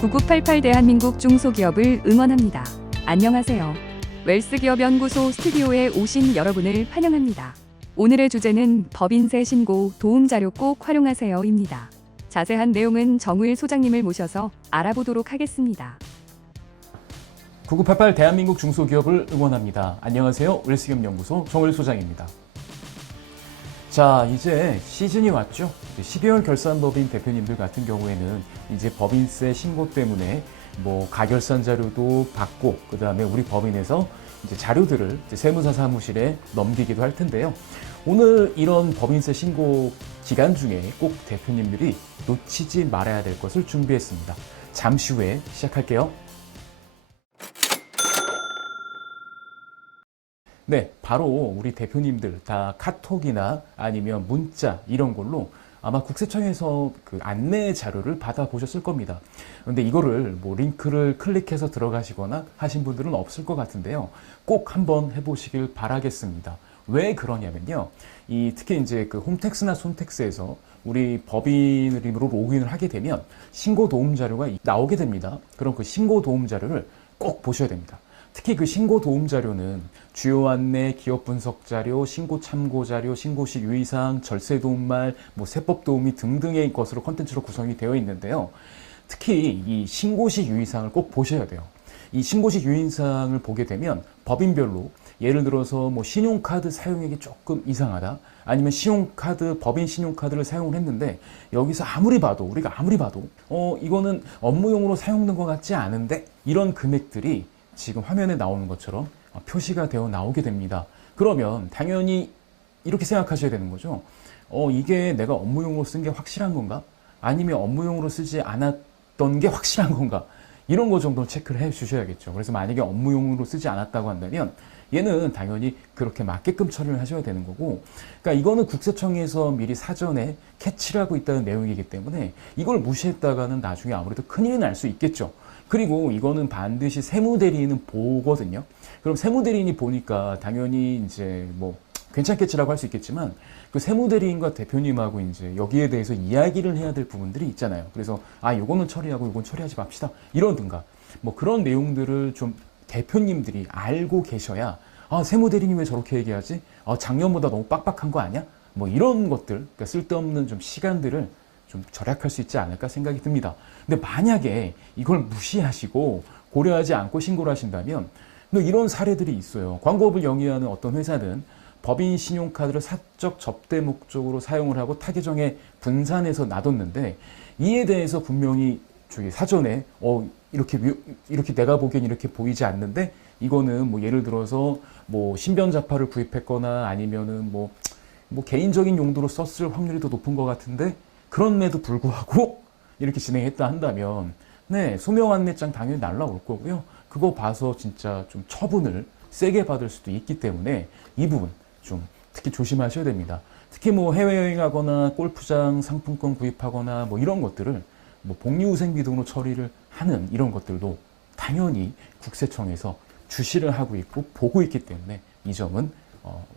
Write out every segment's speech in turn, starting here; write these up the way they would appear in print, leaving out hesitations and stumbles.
9988 대한민국 중소기업을 응원합니다. 안녕하세요. 웰스기업연구소 스튜디오에 오신 여러분을 환영합니다. 오늘의 주제는 법인세 신고 도움자료 꼭 활용하세요입니다. 자세한 내용은 정우일 소장님을 모셔서 알아보도록 하겠습니다. 9988 대한민국 중소기업을 응원합니다. 안녕하세요. 웰스기업연구소 정우일 소장입니다. 자, 이제 시즌이 왔죠. 12월 결산법인 대표님들 같은 경우에는 이제 법인세 신고 때문에 가결산 자료도 받고, 그 다음에 우리 법인에서 이제 자료들을 이제 세무사 사무실에 넘기기도 할 텐데요. 오늘 이런 법인세 신고 기간 중에 꼭 대표님들이 놓치지 말아야 될 것을 준비했습니다. 잠시 후에 시작할게요. 네, 바로 우리 대표님들 다 카톡이나 아니면 문자 이런 걸로 아마 국세청에서 그 안내 자료를 받아보셨을 겁니다. 그런데 이거를 링크를 클릭해서 들어가시거나 하신 분들은 없을 것 같은데요. 꼭 한번 해보시길 바라겠습니다. 왜 그러냐면요. 특히 이제 그 홈택스나 손택스에서 우리 법인 이름으로 로그인을 하게 되면 신고 도움 자료가 나오게 됩니다. 그럼 그 신고 도움 자료를 꼭 보셔야 됩니다. 특히 그 신고 도움 자료는 주요 안내, 기업 분석 자료, 신고 참고 자료, 신고 시 유의사항, 절세 도움말, 세법 도우미 등등의 것으로 콘텐츠로 구성이 되어 있는데요. 특히 이 신고 시 유의사항을 꼭 보셔야 돼요. 이 신고 시 유의사항을 보게 되면 법인별로 예를 들어서 신용카드 사용액이 조금 이상하다, 아니면 법인 신용카드를 사용을 했는데 여기서 우리가 아무리 봐도 이거는 업무용으로 사용된 것 같지 않은데, 이런 금액들이 지금 화면에 나오는 것처럼 표시가 되어 나오게 됩니다. 그러면 당연히 이렇게 생각하셔야 되는 거죠. 이게 내가 업무용으로 쓴 게 확실한 건가? 아니면 업무용으로 쓰지 않았던 게 확실한 건가? 이런 거 정도는 체크를 해 주셔야겠죠. 그래서 만약에 업무용으로 쓰지 않았다고 한다면 얘는 당연히 그렇게 맞게끔 처리를 하셔야 되는 거고, 그러니까 이거는 국세청에서 미리 사전에 캐치를 하고 있다는 내용이기 때문에 이걸 무시했다가는 나중에 아무래도 큰일이 날 수 있겠죠. 그리고 이거는 반드시 세무대리인은 보거든요. 그럼 세무대리인이 보니까 당연히 이제 괜찮겠지라고 할 수 있겠지만, 그 세무대리인과 대표님하고 이제 여기에 대해서 이야기를 해야 될 부분들이 있잖아요. 그래서 요거는 처리하고 요건 처리하지 맙시다, 이러든가 그런 내용들을 좀 대표님들이 알고 계셔야, 세무대리인이 왜 저렇게 얘기하지? 작년보다 너무 빡빡한 거 아니야? 이런 것들, 그러니까 쓸데없는 좀 시간들을 좀 절약할 수 있지 않을까 생각이 듭니다. 근데 만약에 이걸 무시하시고 고려하지 않고 신고를 하신다면 이런 사례들이 있어요. 광고업을 영위하는 어떤 회사는 법인 신용카드를 사적 접대 목적으로 사용을 하고 타계정에 분산해서 놔뒀는데, 이에 대해서 분명히 사전에 이렇게 내가 보기엔 이렇게 보이지 않는데, 이거는 예를 들어서 신변자파를 구입했거나 아니면은 개인적인 용도로 썼을 확률이 더 높은 것 같은데, 그럼에도 불구하고 이렇게 진행했다 한다면 소명 안내장 당연히 날라올 거고요. 그거 봐서 진짜 좀 처분을 세게 받을 수도 있기 때문에 이 부분 좀 특히 조심하셔야 됩니다. 특히 해외여행하거나 골프장 상품권 구입하거나 이런 것들을 복리후생비 등으로 처리를 하는 이런 것들도 당연히 국세청에서 주시를 하고 있고 보고 있기 때문에 이 점은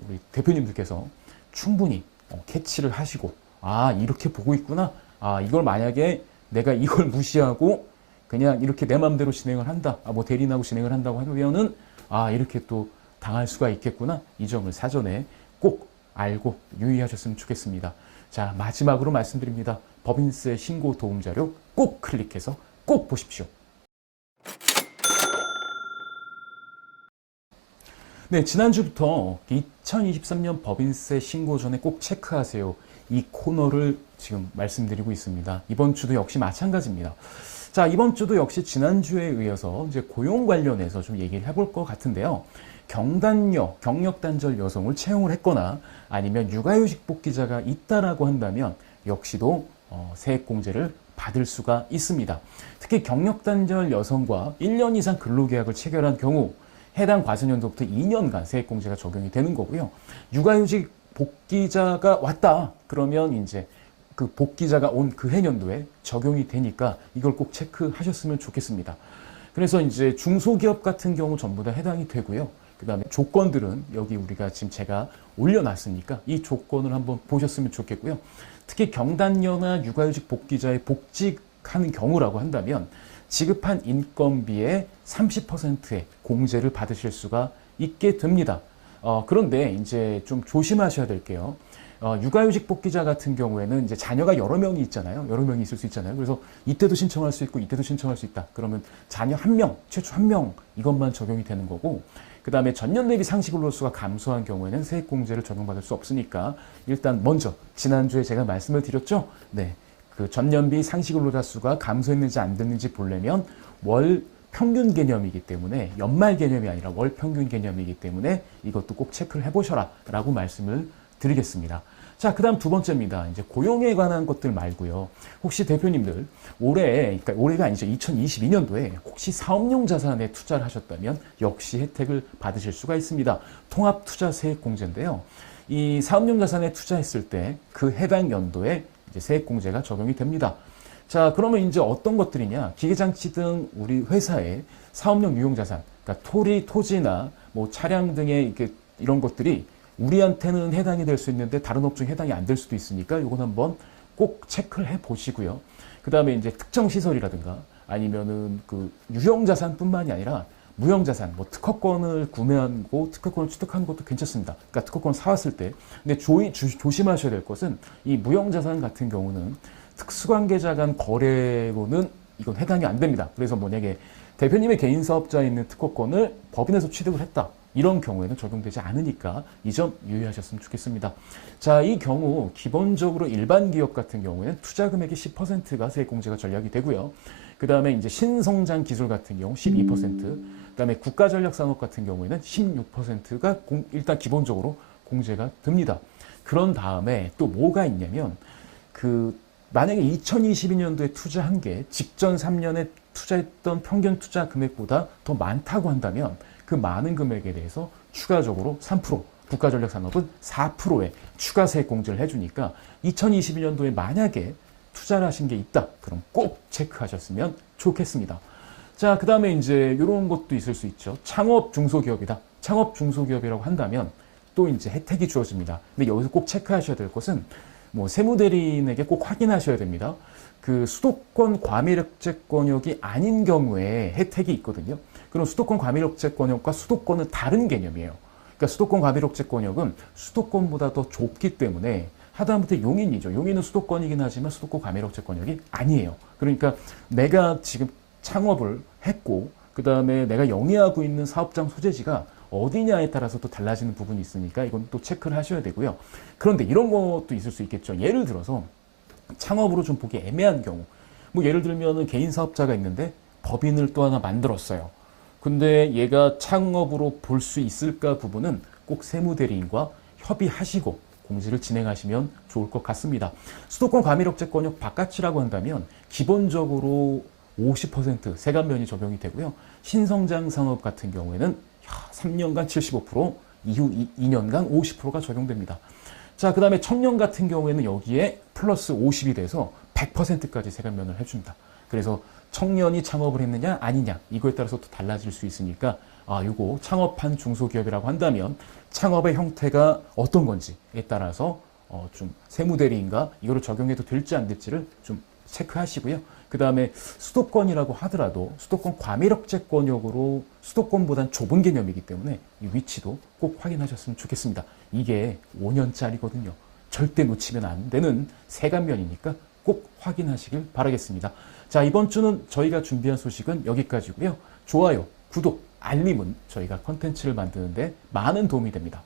우리 대표님들께서 충분히 캐치를 하시고, 이렇게 보고 있구나. 이걸 만약에 내가 이걸 무시하고 그냥 이렇게 내 마음대로 진행을 한다. 대리인하고 진행을 한다고 하면은 이렇게 또 당할 수가 있겠구나. 이 점을 사전에 꼭 알고 유의하셨으면 좋겠습니다. 자, 마지막으로 말씀드립니다. 법인세 신고 도움 자료 꼭 클릭해서 꼭 보십시오. 네, 지난주부터 2023년 법인세 신고 전에 꼭 체크하세요, 이 코너를 지금 말씀드리고 있습니다. 이번 주도 역시 마찬가지입니다. 자, 이번 주도 역시 지난주에 이어서 이제 고용 관련해서 좀 얘기를 해볼 것 같은데요. 경력 단절 여성을 채용을 했거나 아니면 육아휴직 복귀자가 있다라고 한다면 역시도 세액공제를 받을 수가 있습니다. 특히 경력 단절 여성과 1년 이상 근로계약을 체결한 경우 해당 과세년도부터 2년간 세액공제가 적용이 되는 거고요. 육아휴직 복귀자가 왔다 그러면 이제 그 복귀자가 온 그 해년도에 적용이 되니까 이걸 꼭 체크하셨으면 좋겠습니다. 그래서 이제 중소기업 같은 경우 전부 다 해당이 되고요. 그 다음에 조건들은 여기 우리가 지금 제가 올려놨으니까 이 조건을 한번 보셨으면 좋겠고요. 특히 경단녀나 육아휴직 복귀자의 복직하는 경우라고 한다면 지급한 인건비의 30%의 공제를 받으실 수가 있게 됩니다. 그런데 이제 좀 조심하셔야 될게요. 육아휴직 복귀자 같은 경우에는 이제 자녀가 여러 명이 있잖아요. 여러 명이 있을 수 있잖아요. 그래서 이때도 신청할 수 있고 이때도 신청할 수 있다. 그러면 자녀 한 명, 최초 한 명 이것만 적용이 되는 거고, 그 다음에 전년 대비 상시 근로수가 감소한 경우에는 세액공제를 적용받을 수 없으니까 일단 먼저 지난주에 제가 말씀을 드렸죠. 네, 그 전년비 상시 근로자 수가 감소했는지 안 됐는지 보려면 월 평균 개념이기 때문에 연말 개념이 아니라 월 평균 개념이기 때문에 이것도 꼭 체크를 해보셔라 라고 말씀을 드리겠습니다. 자, 그 다음 두 번째입니다. 이제 고용에 관한 것들 말고요. 혹시 대표님들 그러니까 올해가 아니죠. 2022년도에 혹시 사업용 자산에 투자를 하셨다면 역시 혜택을 받으실 수가 있습니다. 통합투자세액공제인데요. 이 사업용 자산에 투자했을 때 그 해당 연도에 이제 세액공제가 적용이 됩니다. 자, 그러면 이제 어떤 것들이냐? 기계장치 등 우리 회사의 사업용 유용자산, 그러니까 토지나 뭐 차량 등의 이런 것들이 우리한테는 해당이 될 수 있는데 다른 업종에 해당이 안 될 수도 있으니까 이건 한번 꼭 체크를 해 보시고요. 그 다음에 이제 특정 시설이라든가 아니면은 그 유형자산뿐만이 아니라 무형자산, 뭐 특허권을 구매하고 특허권을 취득한 것도 괜찮습니다. 그러니까 특허권을 사왔을 때. 근데 조심하셔야 될 것은 이 무형자산 같은 경우는 특수관계자 간 거래로는 이건 해당이 안 됩니다. 그래서 만약에 대표님의 개인 사업자에 있는 특허권을 법인에서 취득을 했다. 이런 경우에는 적용되지 않으니까 이 점 유의하셨으면 좋겠습니다. 자, 이 경우 기본적으로 일반 기업 같은 경우에는 투자 금액의 10%가 세액공제가 전략이 되고요. 그 다음에 이제 신성장 기술 같은 경우 12%, 그 다음에 국가전략산업 같은 경우에는 16%가 일단 기본적으로 공제가 됩니다. 그런 다음에 또 뭐가 있냐면 만약에 2022년도에 투자한 게 직전 3년에 투자했던 평균 투자 금액보다 더 많다고 한다면 그 많은 금액에 대해서 추가적으로 3%, 국가전략산업은 4%의 추가 세액 공제를 해주니까 2022년도에 만약에 투자를 하신 게 있다. 그럼 꼭 체크하셨으면 좋겠습니다. 자, 그 다음에 이제 이런 것도 있을 수 있죠. 창업 중소기업이다. 창업 중소기업이라고 한다면 또 이제 혜택이 주어집니다. 근데 여기서 꼭 체크하셔야 될 것은 뭐 세무대리인에게 꼭 확인하셔야 됩니다. 그 수도권 과밀억제 권역이 아닌 경우에 혜택이 있거든요. 그럼 수도권 과밀억제 권역과 수도권은 다른 개념이에요. 그러니까 수도권 과밀억제 권역은 수도권보다 더 좁기 때문에 하다못해 용인이죠. 용인은 수도권이긴 하지만 수도권 과밀억제 권역이 아니에요. 그러니까 내가 지금 창업을 했고 그 다음에 내가 영위하고 있는 사업장 소재지가 어디냐에 따라서 또 달라지는 부분이 있으니까 이건 또 체크를 하셔야 되고요. 그런데 이런 것도 있을 수 있겠죠. 예를 들어서 창업으로 좀 보기 애매한 경우, 뭐 예를 들면 개인 사업자가 있는데 법인을 또 하나 만들었어요. 근데 얘가 창업으로 볼 수 있을까 부분은 꼭 세무대리인과 협의하시고 공지를 진행하시면 좋을 것 같습니다. 수도권 과밀억제 권역 바깥이라고 한다면 기본적으로 50% 세감면이 적용이 되고요. 신성장 산업 같은 경우에는 3년간 75%, 이후 2년간 50%가 적용됩니다. 자, 그 다음에 청년 같은 경우에는 여기에 플러스 50이 돼서 100%까지 세감면을 해준다. 그래서 청년이 창업을 했느냐 아니냐 이거에 따라서 또 달라질 수 있으니까 이거 창업한 중소기업이라고 한다면 창업의 형태가 어떤 건지에 따라서 좀 세무대리인가 이거를 적용해도 될지 안 될지를 좀 체크하시고요. 그 다음에 수도권이라고 하더라도 수도권 과밀억제권역으로 수도권보단 좁은 개념이기 때문에 이 위치도 꼭 확인하셨으면 좋겠습니다. 이게 5년짜리거든요. 절대 놓치면 안 되는 세감면이니까 꼭 확인하시길 바라겠습니다. 자, 이번 주는 저희가 준비한 소식은 여기까지고요. 좋아요, 구독, 알림은 저희가 컨텐츠를 만드는데 많은 도움이 됩니다.